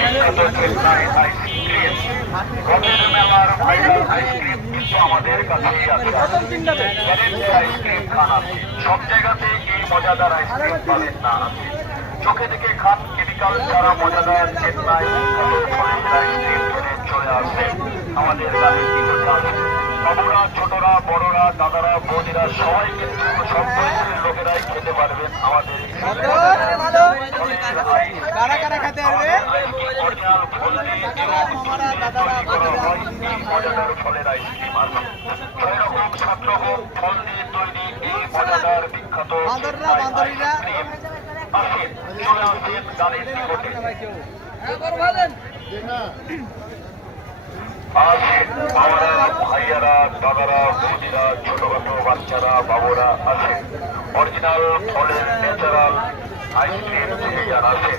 বিখ্যাত চেন্নাই আইসক্রিম, রথের মেলার ভাইরাল আইসক্রিম কিন্তু আমাদের কাছেই আছে। গ্যারেন্টি আইসক্রিম খান আছে, সব জায়গাতে এই মজাদার আইসক্রিম পাবেন না। চোখে দেখে খান কেমিক্যাল ছাড়া মজাদার চেন্নাই বিখ্যাত আইসক্রিম খেলে চলে আসবে আমাদের গাড়ির নিকটে। বাবুরা, ছোটরা, বড়রা, দাদারা, বৌদিরা সবাই কিন্তু সব বয়সের লোকেরাই খেতে পারবেন আমাদের মজাদার ফলের আইসক্রিম আছে। 6 রকম 7 রকম ফল দিয়ে তৈরি এই মজাদার বিখ্যাত আইসক্রিম আসেন, চলে আসেন গাড়ির নিকটে। আসেন বাবারা, ভাইয়ারা, দাদারা, বৌদিরা, ছোটখাটো বাচ্চারা, বাবুরা আসেন। অরিজিনাল ফলের ন্যাচারাল আইসক্রিম খেয়ে যান আসেন।